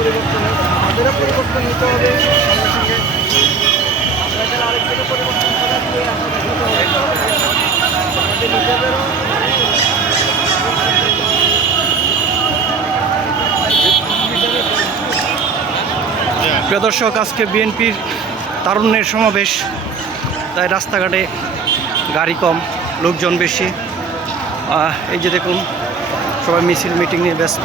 প্রদর্শক আমাদেরও পরিবর্তন নিতে হবে আজকে বিএনপির তারুণ্যের সমাবেশ, তাই রাস্তাঘাটে গাড়ি কম, লোকজন বেশি। এই যে দেখুন, সবাই মিছিল, মিটিং নিয়ে ব্যস্ত।